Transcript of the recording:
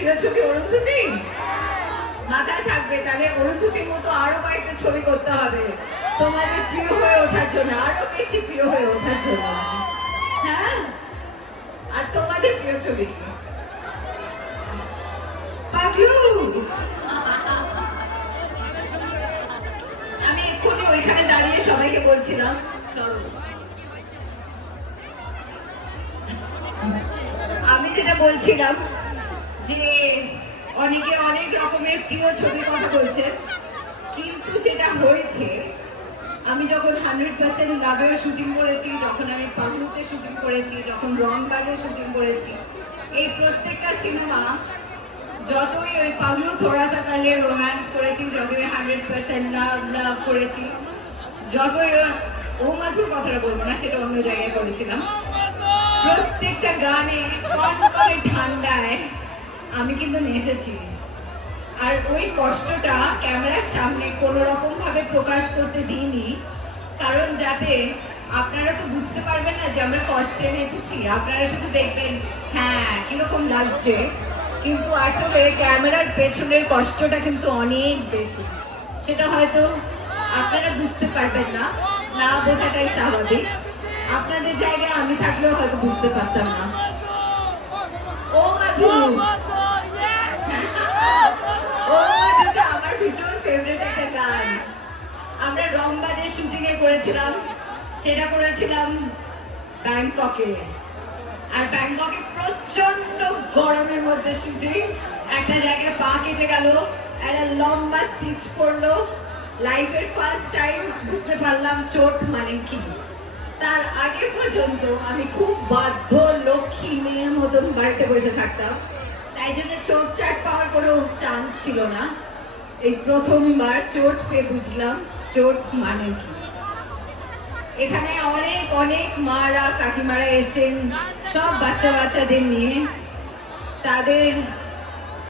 প্রিয় ছবি অরুন্ধতী? মাথায় থাকবে, তাহলে অরুন্ধতির মতো আরো কয়েকটা ছবি করতে হবে তোমাদের প্রিয় হয়ে ওঠার জন্য, আরো বেশি প্রিয় হয়ে ওঠার জন্য। হ্যাঁ, আর তোমাদের প্রিয় ছবি কি? পাগলু। আমি এক্ষুনি ওইখানে দাঁড়িয়ে সবাইকে বলছিলাম, আমি যেটা বলছিলাম যে অনেকে অনেক রকমের প্রিয় ছবির কথা বলছে, কিন্তু যেটা হয়েছে, আমি যখন 100% লাভের শুটিং করেছি, যখন আমি পাগলুতে শুটিং করেছি, যখন রংবাজে শুটিং করেছি, এই প্রত্যেকটা সিনেমা যতই ওই পাগলু থোড়া সা কালে রোম্যান্স করেছি, যতই 100% লাভ করেছি, যতই ও মাথুর কথাটা বলবো না, সেটা অন্য জায়গায় করেছিলাম, প্রত্যেকটা গানে কনকনে ঠান্ডায় আমি কিন্তু নেচেছি। আর ওই কষ্টটা ক্যামেরার সামনে কোনো রকম ভাবে প্রকাশ করতে দিইনি, কারণ যাতে আপনারা তো বুঝতে পারবেন না যে আমরা কষ্টে নেচেছি, আপনারা শুধু দেখবেন হ্যাঁ কিরকম লাগছে, কিন্তু আসলে ক্যামেরার পেছনের কষ্টটা কিন্তু অনেক বেশি। সেটা হয়তো আপনারা বুঝতে পারবেন না, না বোঝাটাই স্বাভাবিক। আপনাদের জায়গায় আমি থাকলেও হয়তো বুঝতে পারতাম না। ও মাধু, ও মাধুটা আমার ভীষণ ফেভারিট একটা গান। আমরা রংবাজের শুটিং এ করেছিলাম, সেটা করেছিলাম ব্যাংককে। আর ব্যাংককে প্রচন্ড গরমের মধ্যে শুটিং, একটা জায়গায় পা কেটে গেল, একটা লম্বা স্টিচ পড়লো, লাইফের ফার্স্ট টাইম বুঝতে পারলাম চোট মানে কি। তার আগে পর্যন্ত আমি খুব বাধ্য লক্ষ্মী মেয়ের মতন বাড়িতে বসে থাকতাম, তাই জন্য চোট চাট পাওয়ার কোনো চান্স ছিল না। এই প্রথমবার চোট পেয়ে বুঝলাম চোট মানে কি। এখানে অনেক অনেক মারা কাকিমারা এসেছেন সব বাচ্চাদের নিয়ে, তাদের